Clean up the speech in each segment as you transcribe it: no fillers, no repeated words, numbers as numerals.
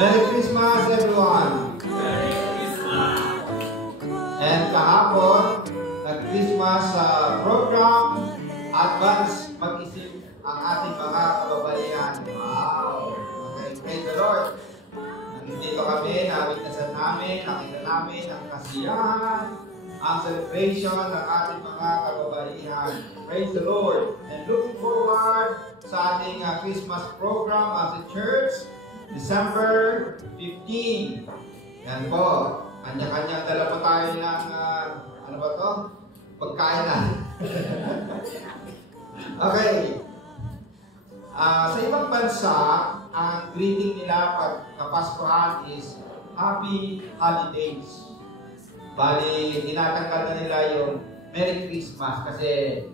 Merry Christmas, everyone! Merry Christmas! And kahapon, nag-Christmas program, advance mag-isip ang ating mga kababaihan. Wow! Okay, praise the Lord! Nandito kami, nawitnasan namin, nakita namin ang kasiyahan, ang celebration ng ating mga kababaihan. Praise the Lord! And looking forward sa ating Christmas program as a church, December 15. Yan po. Kanya-kanya dala po tayo ng, ano ba to? Pagkain na. Okay. Sa ibang bansa, ang greeting nila pag kapaskuhan is Happy Holidays. Bali, tinatanggal na nila yung Merry Christmas kasi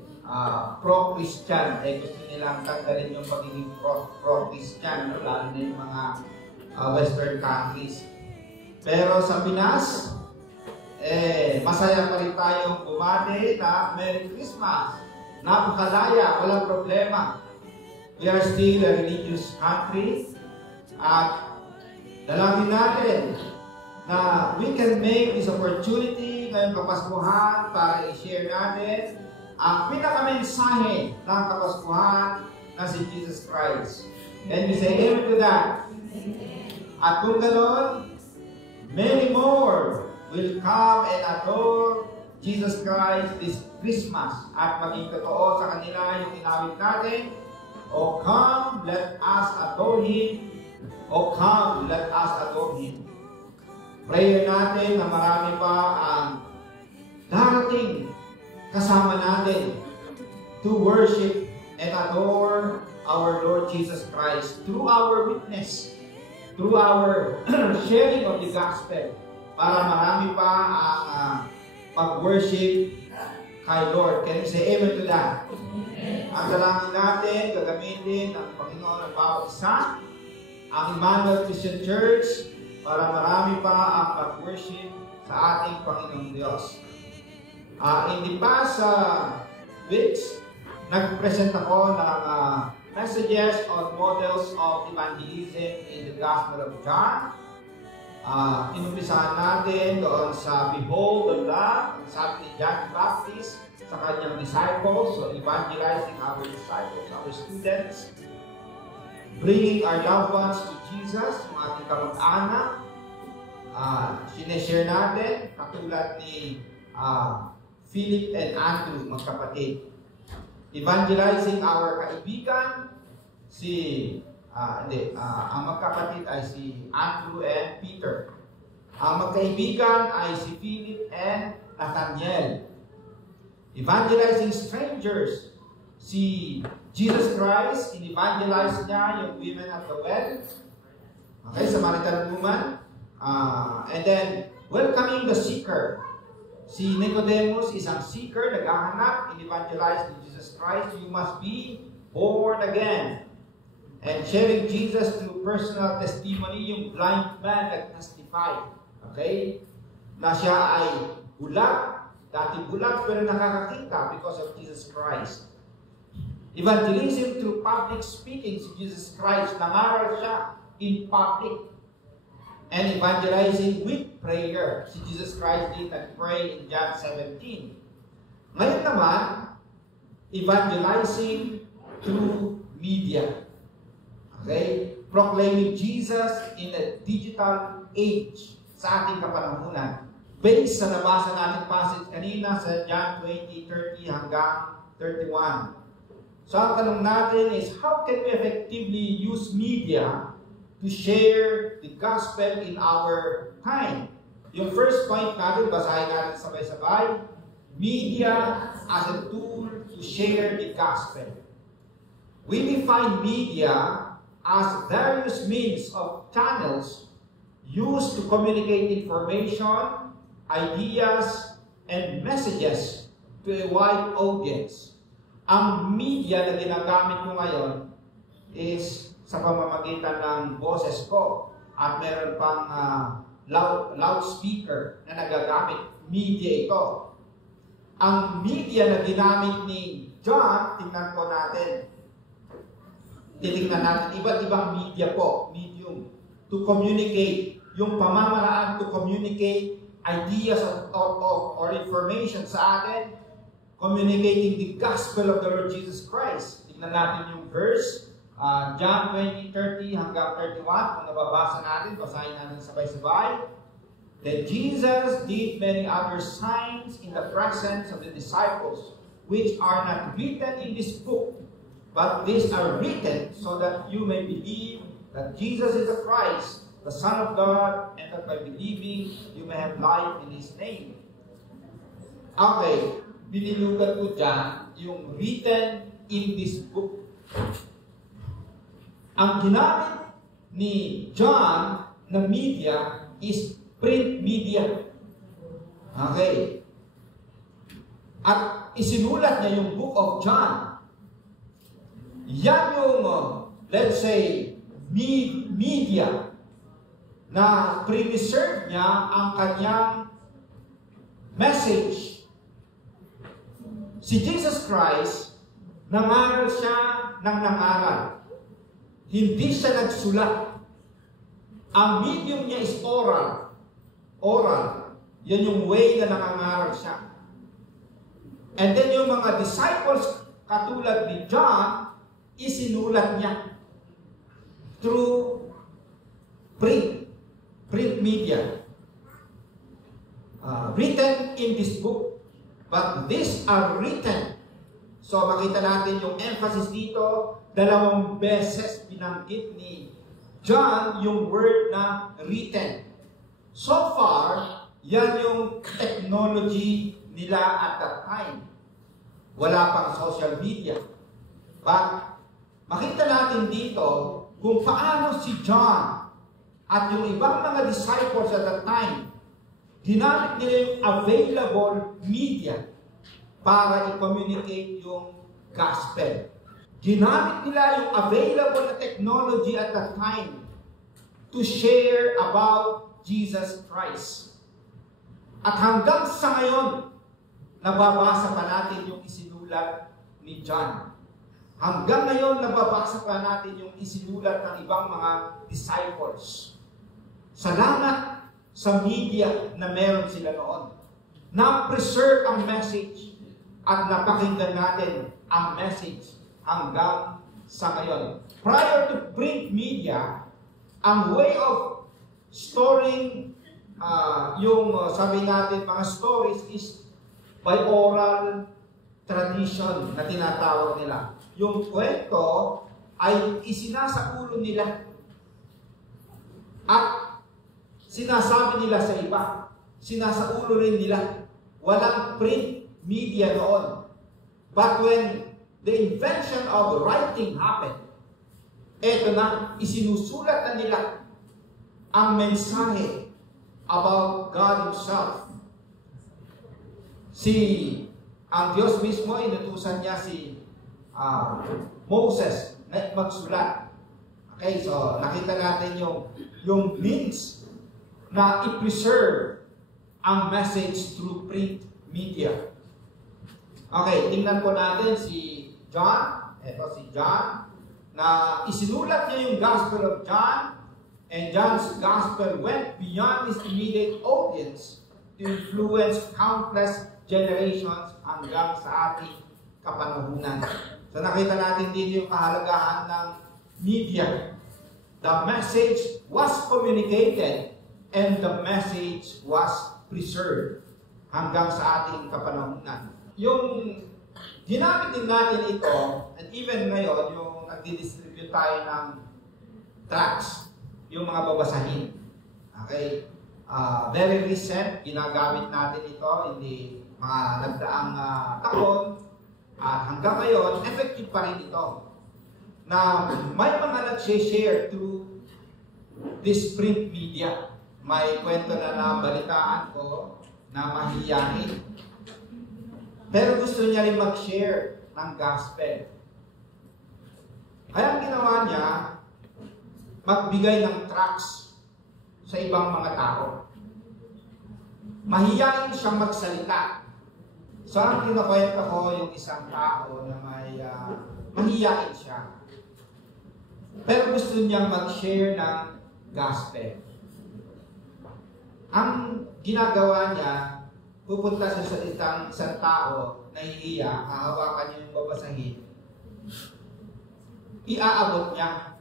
pro-Christian. Gusto nilang tanggalin yung pagiging pro-Christian, lalo na yung mga Western countries. Pero sa Pinas, masaya pa rin tayong bumati na Merry Christmas. Napakalaya, walang problema. We are still a religious country at dalangin natin na we can make this opportunity ngayong Kapaskuhan para i-share natin ang pinakamensahe ng Kapaskuhan na si Jesus Christ. And we say amen to that. At kung gano'n, many more will come and adore Jesus Christ this Christmas. At maging totoo sa kanila yung inawit natin, O come, let us adore Him. O come, let us adore Him. Prayer natin na marami pa ang darating kasama natin to worship and adore our Lord Jesus Christ through our witness, through our sharing of the gospel, para marami pa ang pag-worship kay Lord. Can you say amen to that? Ang dalangin natin, gagamitin ng Panginoon ng bawat isa, ang Emmanuel Christian Church, para marami pa ang pag-worship sa ating Panginoong Diyos. In the past weeks, nag-present ako ng messages on models of evangelism in the Gospel of John. Inumpisahan natin doon sa Behold the Lamb, sabi ni John Baptist sa kanyang disciples, so evangelizing our disciples, our students, bringing our loved ones to Jesus, yung ating kamag-anak. Sineshare natin, katulad ni Philip and Andrew, magkapatid. Evangelizing our kaibigan, ang magkapatid ay si Andrew and Peter. Ang magkaibigan ay si Philip and Nathaniel. Evangelizing strangers, si Jesus Christ, in-evangelize niya yung women at the well. Okay, Samaritan woman. And then, welcoming the seeker. Si Nicodemus, isang seeker, naghahanap, in-evangelize ni Jesus Christ. You must be born again. And sharing Jesus through personal testimony, yung blind man nag-testify. Okay? Na siya ay bulag, dati bulag pero nakakakita because of Jesus Christ. Evangelism through public speaking, si Jesus Christ, nangaral siya in public. And evangelizing with prayer. Si Jesus Christ did nag-pray in John 17. Ngayon naman, evangelizing through media. Okay? Proclaiming Jesus in a digital age sa ating kapanahunan. Based sa nabasa natin passage kanina sa John 20:30 hanggang 31. So ang tanong natin is, how can we effectively use media to share the gospel in our time? Yung first point natin, basahin natin sabay-sabay. Media as a tool to share the gospel. We define media as various means of channels used to communicate information, ideas, and messages to a wide audience. Ang media na ginagamit ko ngayon is sa pamamagitan ng boses ko at meron pang loudspeaker na nagagamit. Media ito. Ang media na ginamit ni John, tingnan po natin. Titingnan natin, iba't ibang media po, medium. to communicate, yung pamamaraan to communicate ideas or information sa atin, communicating the gospel of the Lord Jesus Christ. Tingnan natin yung verse, John 20:30 hanggang 31. Kung nababasa natin, basahin natin sabay-sabay. That Jesus did many other signs in the presence of the disciples, which are not written in this book, but these are written so that you may believe that Jesus is the Christ, the Son of God, and that by believing you may have life in His name. Okay, binilugat ko dyan yung written in this book. Ang ginamit ni John na media is print media. Okay. At isinulat niya yung Book of John. Yan yung, let's say, media na pre-reserve niya ang kanyang message. Si Jesus Christ, nangaral siya ng nangaral. Hindi siya nagsulat. Ang medium niya is oral. Oral. Yan yung way na nangangaral siya. And then yung mga disciples, katulad ni John, isinulat niya through print media. Written in this book, but these are written. So makita natin yung emphasis dito, 2 beses binanggit ni John yung word na written. So far, yan yung technology nila at that time. Wala pang social media. But makita natin dito kung paano si John at yung ibang mga disciples at that time, ginamit nila yung available media para i-communicate yung gospel. Ginamit nila yung available na technology at that time to share about Jesus Christ. At hanggang sa ngayon, nababasa pa natin yung isinulat ni John. Hanggang ngayon, nababasa pa natin yung isinulat ng ibang mga disciples. Salamat sa media na meron sila noon. Na-preserve ang message at napakinggan natin ang message hanggang sa ngayon. Prior to print media, ang way of storing sabi natin mga stories is by oral tradition na tinatawag nila. Yung kwento ay isinasakulo nila at sinasabi nila sa iba. Sinasaulo rin nila. Walang print media noon. But when the invention of writing happened, eto na, isinusulat na nila ang mensahe about God Himself. Ang Diyos mismo, inutusan niya si Moses na magsulat. Okay, so nakita natin yung means na i-preserve ang message through print media. Okay, tingnan po natin si John. Ito si John, na isinulat niya yung Gospel of John, and John's Gospel went beyond his immediate audience to influence countless generations hanggang sa ating kapanahunan. So nakita natin dito yung kahalagahan ng media. The message was communicated and the message was preserved hanggang sa ating kapanahunan. Yung ginamit din natin ito, and even ngayon, yung nagdi-distribute tayo ng tracts, yung mga babasahin. Okay? Very recent, ginagamit natin ito in the mga nagdaang taon, at hanggang ngayon, effective pa rin ito. Na may mga nag-share through this print media. May kwento na nabalitaan ko na mahihiyain. Pero gusto niya rin mag-share ng gospel. Kaya ang ginawa niya, magbigay ng tracts sa ibang mga tao. Mahihiyain siyang magsalita. So ang kinakwento ko yung isang tao na may mahihiyain siya. Pero gusto niyang mag-share ng gospel. Ang ginagawa niya, pupunta siya sa isang tao, nahihiya, hahawakan niya yung babasahin, iaabot niya.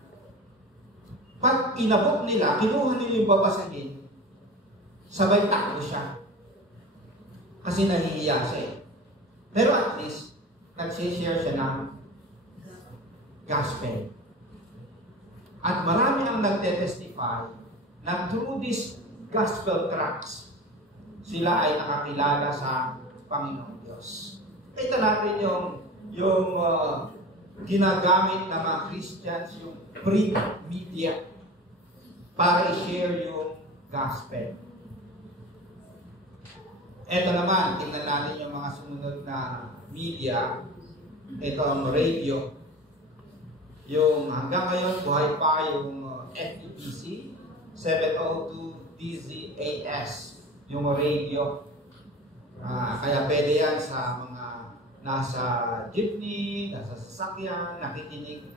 Pag inabot nila, kinuha nila yung babasahin, sabay takbo siya. Kasi nahihiya siya eh. Pero at least, nag-share siya ng gospel. At marami ang nagte-testify na through these gospel tracts, sila ay nakakilala sa Panginoong Diyos. Ito natin yung ginagamit ng mga Christians, yung print media, para i-share yung gospel. Ito naman, tingnan natin yung mga sumunod na media. Ito ang radio. Yung hanggang ngayon, buhay pa yung FEBC, 702 DZAS, yung radio. Kaya pwede yan sa mga nasa jeepney, nasa sasakyan, nakikinig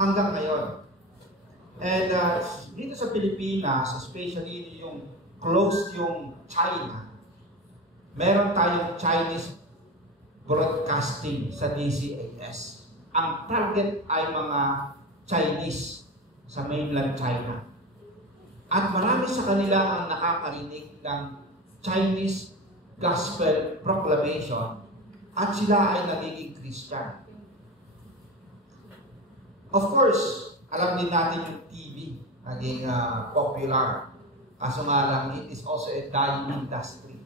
hanggang ngayon. And dito sa Pilipinas, especially yung close yung China, meron tayong Chinese broadcasting sa DZAS. Ang target ay mga Chinese sa mainland China. At marami sa kanila ang nakakarinig ng Chinese gospel proclamation at sila ay nagiging Christian. Of course, alam din natin yung TV, naging popular. Kaso nga lang, it is also a dying industry.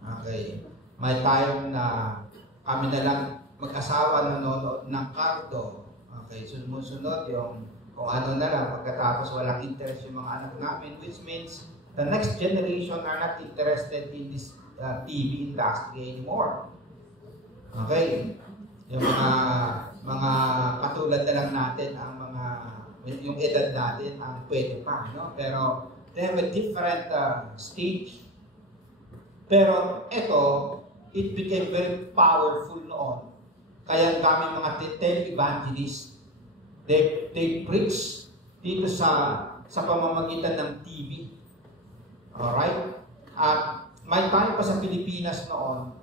Okay. May time na kami na lang mag-asawa nanonood ng karto. Okay, sunod-sunod yung kung ano na lang, pagkatapos walang interest yung mga anak namin, which means the next generation are not interested in this TV industry anymore. Okay? Yung mga katulad na lang natin, yung edad natin, ang pwede pa, no? Pero they have a different stage. Pero ito, it became very powerful noon. Kaya ang daming mga tele-evangelists, they preach dito sa pamamagitan ng TV. Alright? At may time pa sa Pilipinas noon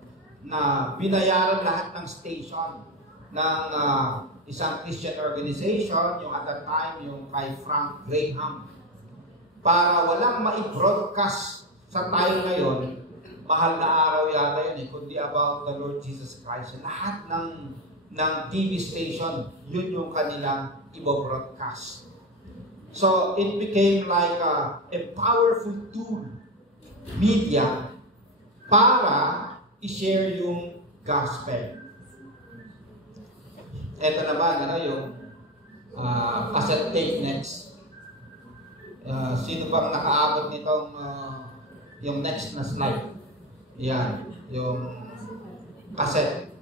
na binayaran lahat ng station ng isang Christian organization, yung at that time, yung kay Frank Graham, para walang mai-broadcast sa time ngayon. Mahal na araw yata yun kundi about the Lord Jesus Christ. Lahat ng TV station, yun yung kanilang i-broadcast. So, it became like a powerful tool, media, para i-share yung gospel. Ito naman, yung cassette tape next. Sino bang nakaabot nitong yung next na slide? Yan, yung cassette.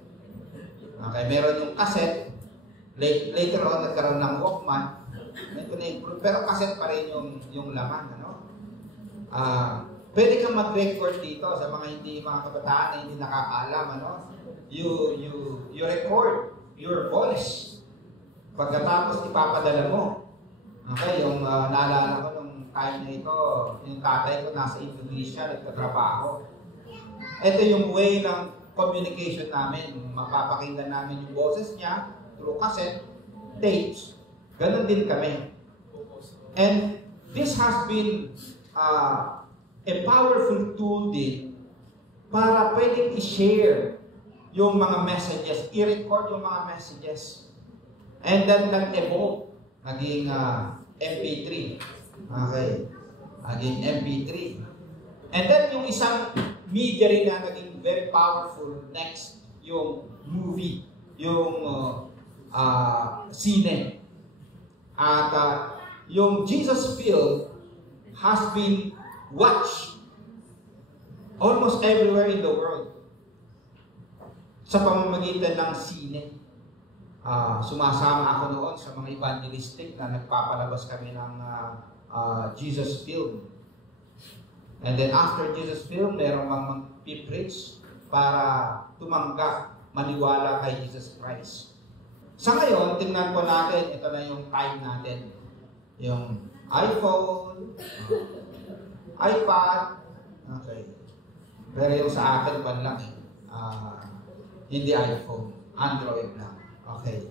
Okay, meron yung cassette. Later on, nagkaroon ng Walkman. Pero cassette pa rin yung laman. Pwede kang mag-record dito sa mga kabataan na hindi nakakaalam. You record your voice. Pagkatapos ipapadala mo. Okay, yung naalala ko nung time na ito, yung tatay ko nasa Indonesia, nagtatrabaho. Ito yung way ng communication namin. Mapapakinggan namin yung boses niya through cassette, tapes. Ganon din kami. And this has been a powerful tool din para pwedeng i-share yung mga messages, i-record yung mga messages. And then nag-evolve. Naging MP3. Okay. Naging MP3. And then yung isang media rin na naging very powerful next, yung movie, yung sine. At yung Jesus film has been watched almost everywhere in the world sa pamamagitan ng sine. Sumasama ako noon sa mga evangelistic na nagpapalabas kami ng Jesus film. And then after Jesus film, merong mag-preach para tumanggap, maniwala kay Jesus Christ. Sa ngayon, tingnan po natin, ito na yung time natin. Yung iPhone, iPad, okay. Pero yung sa akin pa lang hindi iPhone, Android lang. Okay.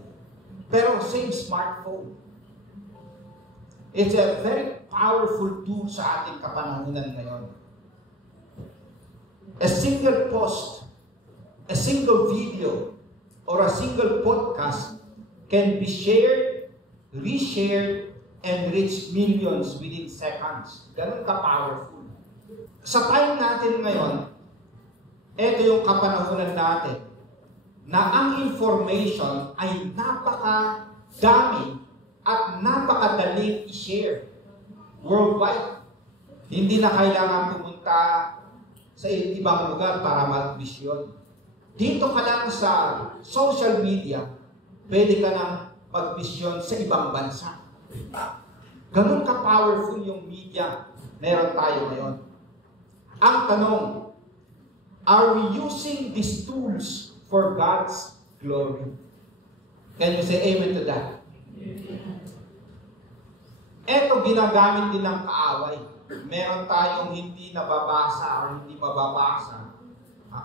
Pero same smartphone. It's a very powerful tool sa ating kapanahunan ngayon. A single post, a single video, or a single podcast can be shared, reshared, and reach millions within seconds. Ganun ka-powerful. Sa time natin ngayon, ito yung kapanahunan natin na ang information ay napakadami at napakadaling i-share worldwide. Hindi na kailangan pumunta sa ibang lugar para mag-vision. Dito ka lang sa social media, pwede ka nang mag-vision sa ibang bansa. Ganun ka-powerful yung media meron tayo ngayon. Ang tanong, are we using these tools for God's glory? Can you say amen to that? Ito ginagamit din ng kaaway. Meron tayong hindi nababasa o hindi mababasa.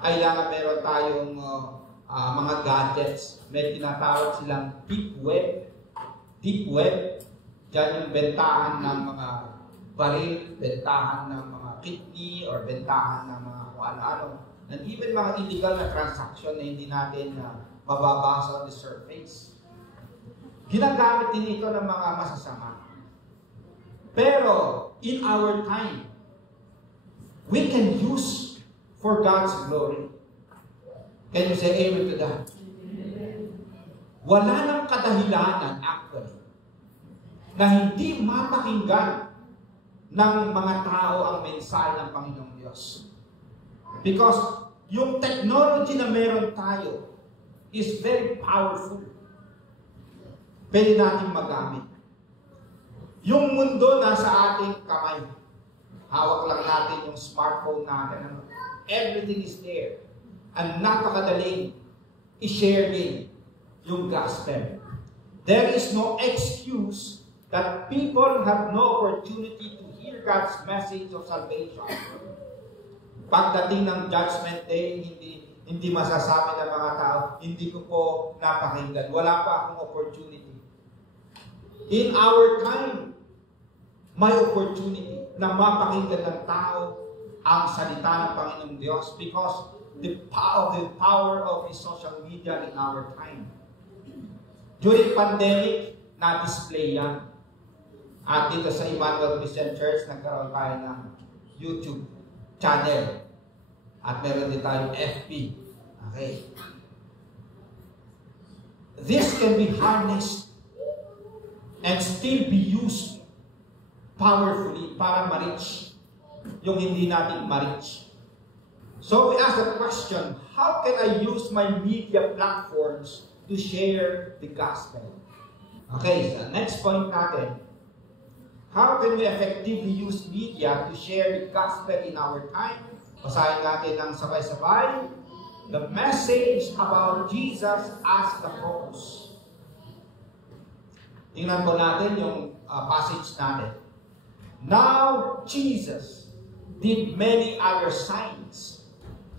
Kailangan meron tayong mga gadgets. May tinatawag silang deep web. Deep web, dyan yung bentahan ng mga baril, bentahan ng mga kidney, or bentahan ng mga kung ano-ano. And even mga illegal na transaction na hindi natin mababasa on the surface. Ginagamit din ito ng mga masasama. Pero, in our time, we can use for God's glory. Can you say amen to that? Wala nang kadahilanan, actually, na hindi mapakinggan ng mga tao ang mensahe ng Panginoong Diyos. Because yung technology na meron tayo is very powerful. Pwede natin magamit. Yung mundo nasa ating kamay. Hawak lang natin yung smartphone natin. Everything is there. And napakadaling i-share din yung gospel. There is no excuse that people have no opportunity to hear God's message of salvation. Pagdating ng Judgment Day, hindi masasabi ng mga tao, hindi ko po napakinggan. Wala pa akong opportunity. In our time, may opportunity na mapakinggan ng tao ang salita ng Panginoong Diyos because the power of the social media in our time. During pandemic, na-display yan. At dito sa Emmanuel Christian Church, nagkaroon tayo ng YouTube channel. At meron din tayong FB. Okay. This can be harnessed and still be used powerfully para ma-reach yung hindi natin ma-reach. So we ask the question, how can I use my media platforms to share the gospel? Okay, so next point natin. How can we effectively use media to share the gospel in our time? Basahin natin ng sabay-sabay. The message about Jesus as the focus. Tingnan po natin yung passage natin. Now, Jesus did many other signs.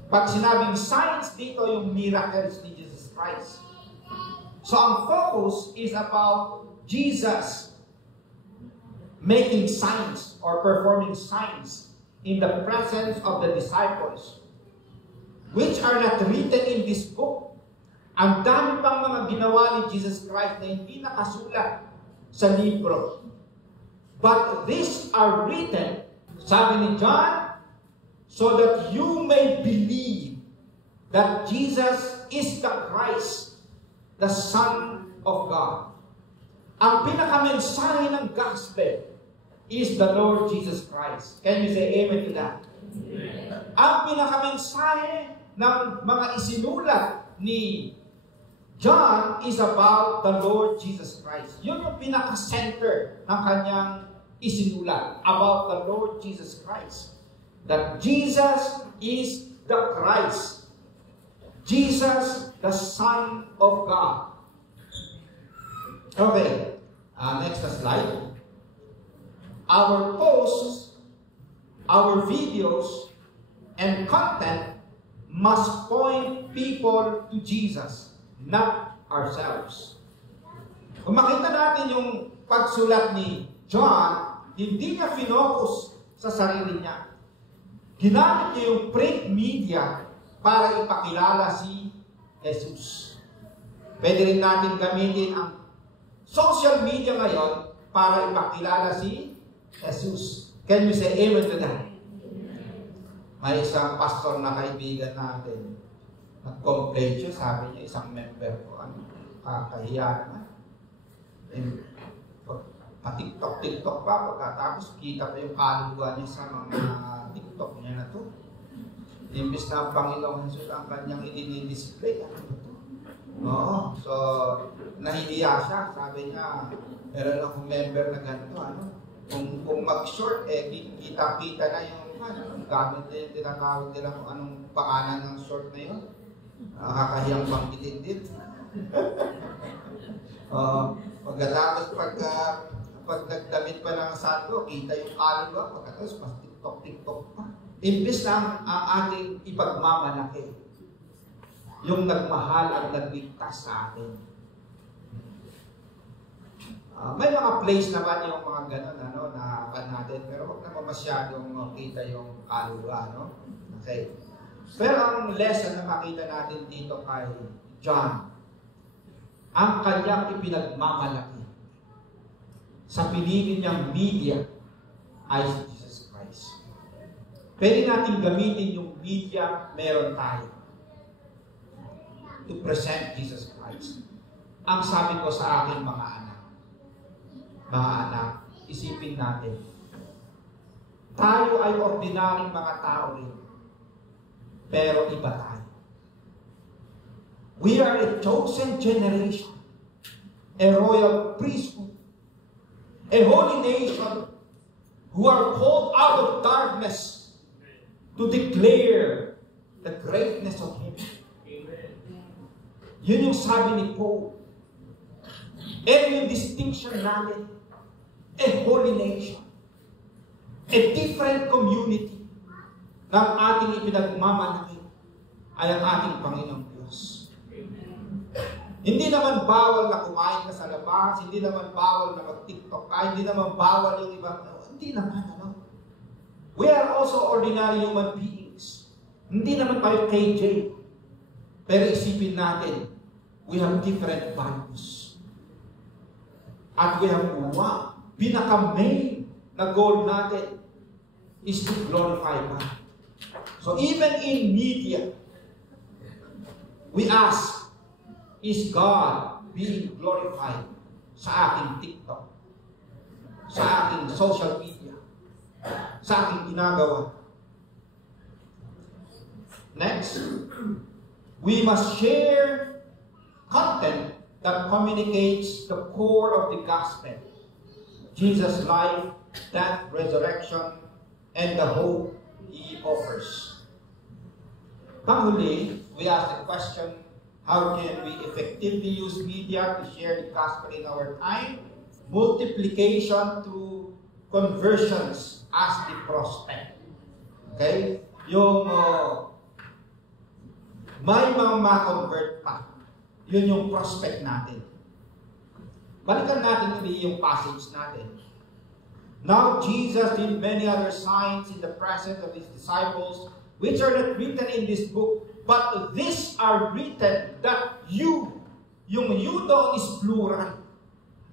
Pag sinabing signs, dito yung miracles ni Jesus Christ. So, ang focus is about Jesus making signs or performing signs in the presence of the disciples, which are not written in this book. Ang dami pang mga ginawa ni Jesus Christ na hindi nakasulat sa libro. But these are written, sabi ni John, so that you may believe that Jesus is the Christ, the Son of God. Ang pinakamensahe ng gospel is the Lord Jesus Christ. Can you say amen to that? Amen. Ang pinakamensahe ng mga isinulat ni John is about the Lord Jesus Christ. Yun yung pinaka-center ng kanyang isinulat about the Lord Jesus Christ. That Jesus is the Christ. Jesus, the Son of God. Okay, next slide. our posts, our videos, and content must point people to Jesus, not ourselves. Kung makita natin yung pagsulat ni John, hindi niya finokus sa sarili niya. Ginamit niya yung print media para ipakilala si Jesus. Pwede rin natin gamitin ang social media ngayon para ipakilala si Jesus. Can you say amen to that? May isang pastor na kaibigan natin, nag-complain siya, sabi niya, isang member ko, kakahiya na. Pa-TikTok pa, pagkatapos kita pa yung kaluluwa niya sa mga TikTok niya na to. Imbis na ang Panginoong Jesus ang kanyang i-display, ano ba to? Oo, so nahihiya siya, sabi niya, meron akong member na ganito, ano? Kung mag-short, kita-kita na yung gamit na yung tinatawag nila kung anong pangalan ng short na yun. Nakakahiyang banggitin din. Pagkatapos pag nagdamit pa ng sando, kita yung kaluluwa, pagkatapos pas TikTok pa. Imbis na ang ating ipagmamalaki, yung nagmahal ang nagligtas sa atin. May mga place naman yung mga ganun, na natin, pero huwag naman masyadong makita yung kaluluwa, Okay. Pero ang lesson na makita natin dito kay John, ang kanyang ipinagmamalaki sa pinili niyang media ay si Jesus Christ. Pwede natin gamitin yung media meron tayo to present Jesus Christ. Ang sabi ko sa aking mga anak, isipin natin, tayo ay ordinaryong mga tao rin, pero iba tayo. We are a chosen generation, a royal priesthood, a holy nation, who are called out of darkness to declare the greatness of Him. Yun yung sabi ni Paul. And yung distinction natin, a holy nation, a different community ng ating ipinagmamalaki ay ang ating Panginoong Diyos. Hindi naman bawal na kumain ka sa labas, hindi naman bawal na mag-TikTok ka, hindi naman bawal yung ibang, hindi naman, We are also ordinary human beings. Hindi naman tayo KJ. Pero isipin natin, we have different values. At we have one. Pinaka-main na goal natin is to glorify God. So even in media, we ask, is God being glorified sa aking TikTok, sa aking social media, sa aking ginagawa? Next, we must share content that communicates the core of the gospel. Jesus' life, death, resurrection, and the hope He offers. Panghuli, we ask the question, how can we effectively use media to share the gospel in our time? Multiplication through conversions as the prospect. Okay? Yung may mga ma-convert pa. Yun yung prospect natin. Balikan natin ulit yung passage natin. Now Jesus did many other signs in the presence of His disciples, which are not written in this book, but these are written that you, yung you doon is plural.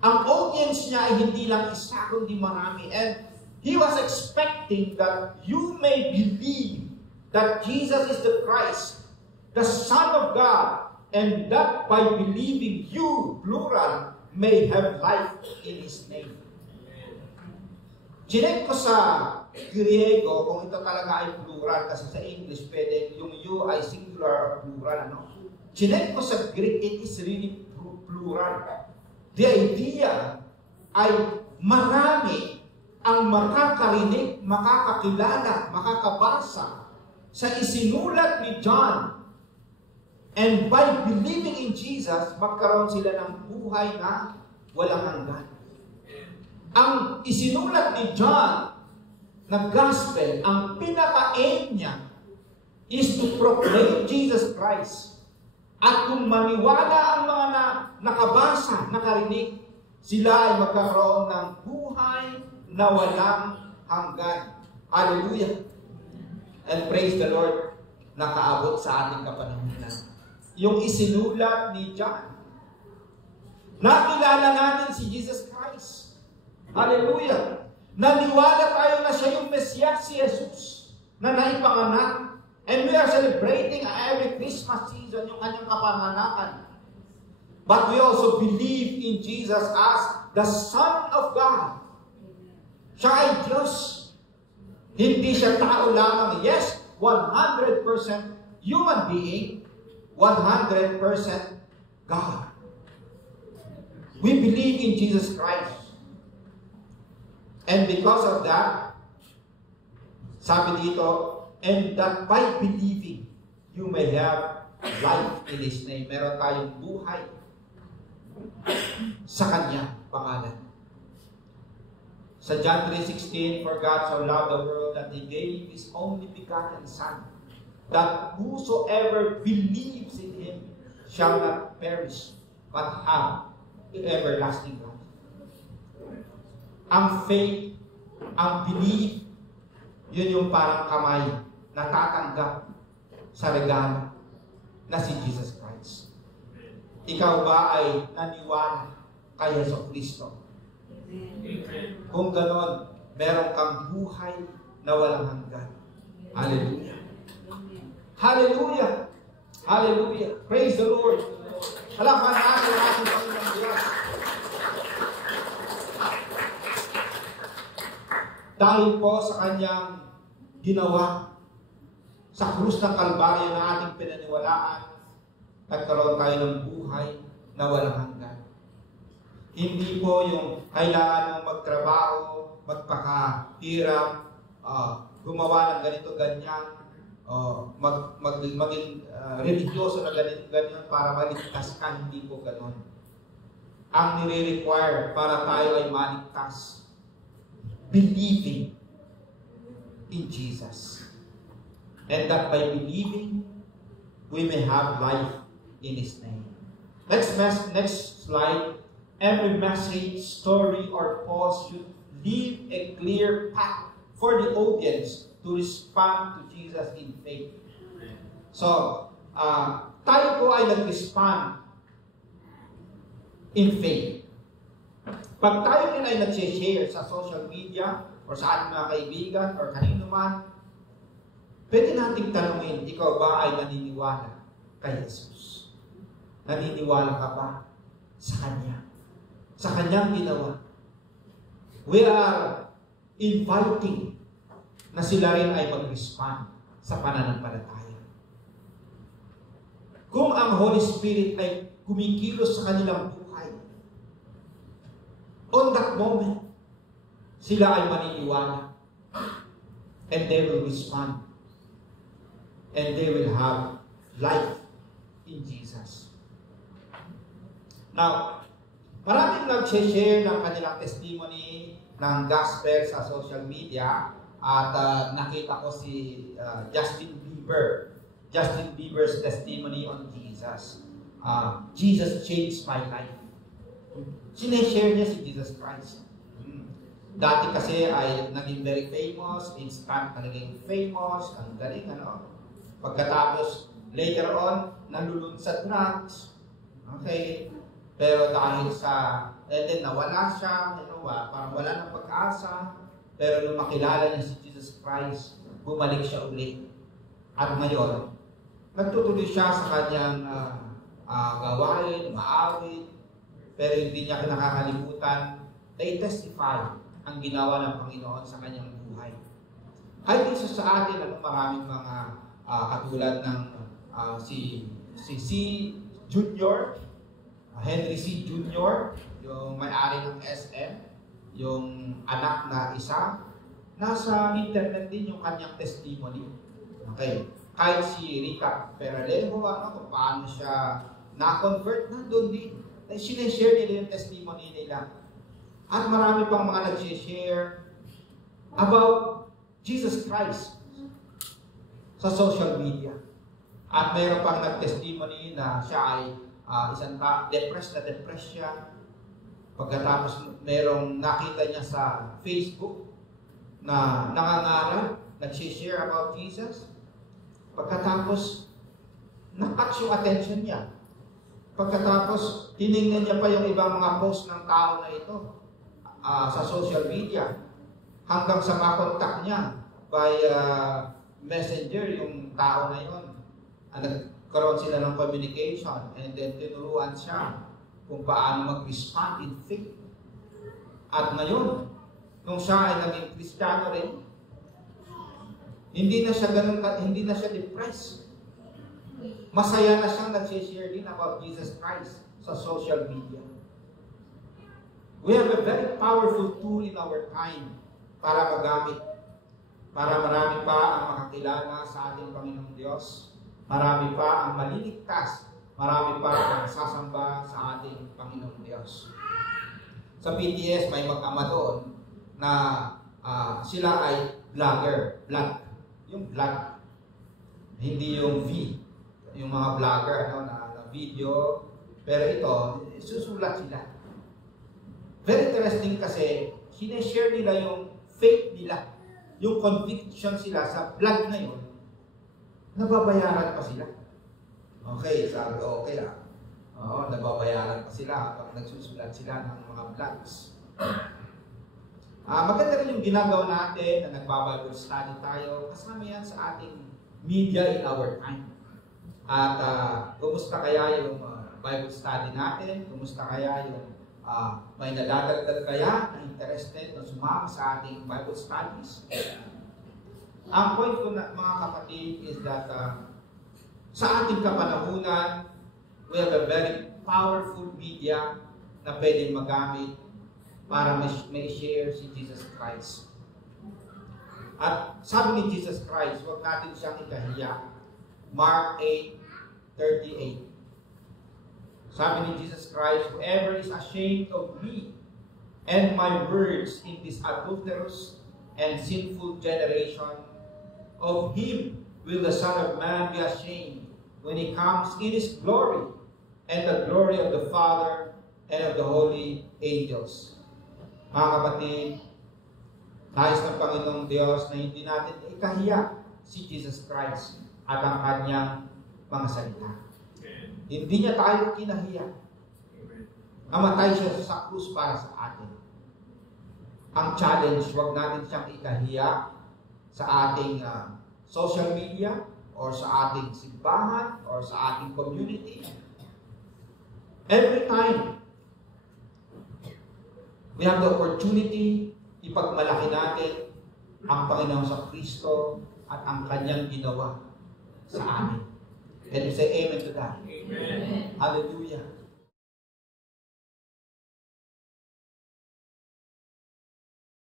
Ang audience niya ay hindi lang isa, kundi marami. And He was expecting that you may believe that Jesus is the Christ, the Son of God, and that by believing you, plural, may have life in His name. Chinek ko sa Griego kung ito talaga ay plural, kasi sa English pwede yung you ay singular or plural. Chinek ko sa Greek, it is really plural. The idea ay marami ang makakarinig, makakakilala, makakabasa sa isinulat ni John. And by believing in Jesus, magkaroon sila ng buhay na walang hanggan. Ang isinulat ni John na gospel, ang pinaka-aim niya is to proclaim Jesus Christ. At kung maniwala ang mga nakabasa, nakarinig, sila ay magkakaroon ng buhay na walang hanggan. Hallelujah! And praise the Lord, nakaabot sa ating kapanahunan. Yung isinulat ni John. Nakilala natin si Jesus Christ. Hallelujah! Naniwala tayo na siya yung Mesias, si Jesus, na naipanganak. And we are celebrating every Christmas season yung kanyang kapanganakan. But we also believe in Jesus as the Son of God. Siya ay Diyos. Hindi siya tao lamang. Yes, 100% human being, 100% God. We believe in Jesus Christ. And because of that, sabi dito, and that by believing, you may have life in His name. Meron tayong buhay sa Kanya pangalan. Sa John 3:16, for God so loved the world that He gave His only begotten Son, that whosoever believes in Him shall not perish, but have everlasting life. Ang faith, ang belief, yun yung parang kamay na tatanggap sa regalo na si Jesus Christ. Ikaw ba ay naniwala kay Yesu Kristo? Kung ganon, meron kang buhay na walang hanggan. Hallelujah! Hallelujah! Hallelujah! Praise the Lord! Halakpan natin ang ating Panginoon Diyos. Dahil po sa Kanyang ginawa sa krus ng Kalbaryo na ating pinaniwalaan, nagkaroon tayo ng buhay na walang hanggan. Hindi po yung kailangan mong magtrabaho, magpakahirap, gumawa ng ganito, ganyan, maging religyoso na ganito, ganyan para maligtas ka. Hindi po ganon. Ang nire-require para tayo ay maligtas, believing in Jesus. And that by believing, we may have life in His name. Next slide. Every message, story, or post should leave a clear path for the audience to respond to Jesus in faith. So, tayo po ay nag-respond in faith. Pag tayo din ay nag-share sa social media or sa ating mga kaibigan or kanino man, pwede nating tanungin, ikaw ba ay naniniwala kay Jesus? Naniniwala ka ba sa Kanya? Sa Kanyang ginawa? We are inviting na sila rin ay mag-respond sa pananampalataya. Kung ang Holy Spirit ay kumikilos sa kanilang buhay, on that moment, sila ay maniniwala and they will respond and they will have life in Jesus. Now, maraming nag-share ng kanilang testimony ng gospel sa social media at nakita ko si Justin Bieber's testimony on Jesus. Jesus changed my life. Sineshare niya si Jesus Christ. Dati kasi ay naging very famous, instant naging famous, ang galing Pagkatapos, later on, nalulun sa drugs. Okay? Pero dahil and then nawala siya, parang wala ng pag-asa. Pero nung makilala niya si Jesus Christ, bumalik siya uli. At ngayon, nagtutuloy siya sa kanyang gawain, maawit, pero hindi niya nakakalimutan na i-testify ang ginawa ng Panginoon sa kanyang buhay. Ay isa sa atin, maraming mga katulad ng si C. Junior, Henry C. Jr., yung may-ari ng SM, yung anak na isa, nasa internet din yung kanyang testimony. Okay. Kahit si Rita Peralejo, kung paano siya na-convert na doon din. Sineshare nila yung testimony nila. At marami pang mga nag-share about Jesus Christ sa social media. At mayroon pang nag-testimony na siya ay isang depressed siya. Pagkatapos mayroong nakita niya sa Facebook na nangangaral, nag-share about Jesus. Pagkatapos, na-catch yung attention niya. Pagkatapos, tinignan niya pa yung ibang mga post ng tao na ito sa social media. Hanggang sa makontak niya by messenger yung tao na yun. Nagkaroon sila ng communication and then tinuruan siya kung paano mag-respond in faith. At ngayon, nung siya ay naging Kristiyano rin, hindi na siya depressed. Masaya na siyang nag-share din about Jesus Christ sa social media. We have a very powerful tool in our time para magamit. Para marami pa ang makakilala sa ating Panginoong Diyos. Marami pa ang maliligtas. Marami pa ang sasamba sa ating Panginoong Diyos. Sa PTS, may mag-ama doon na sila ay vlogger. Vlog. Yung vlog. Hindi yung V. Yung mga vlogger na video. Pero ito, susulat sila. Very interesting kasi sineshare nila yung faith nila. Yung conviction sila sa vlog na yun, nababayaran pa sila. Okay, sabi ko, okay lang. Oo, nababayaran pa sila pag nagsusulat sila ng mga vlogs. Maganda rin yung ginagawa natin na nagbabible study tayo. Kasama yan sa ating media in our time. At kumusta kaya yung Bible study natin? Kumusta kaya yung may nadadagdag kaya na interested na sumama sa ating Bible studies? Ang point ko na mga kapatid is that sa ating kapanahunan, we have a very powerful media na pwedeng magamit para may share si Jesus Christ. At sabi ni Jesus Christ, huwag natin siyang ikahiya. Mark 8:38. Sabi ni Jesus Christ, whoever is ashamed of me and my words in this adulterous and sinful generation, of him will the Son of Man be ashamed when he comes in his glory and the glory of the Father and of the holy angels. Mga kapatid, nais ng Panginoong Diyos na hindi natin ikahiya si Jesus Christ at ang kanyang mga salita. Hindi niya tayo kinahiya. Namatay siya sa krus para sa atin. Ang challenge, huwag natin siyang ikahiya sa ating social media or sa ating simbahan or sa ating community. Every time we have the opportunity, ipagmalaki natin ang Panginoon sa Kristo at ang kanyang ginawa sa amin. And we say amen to that. Amen. Hallelujah.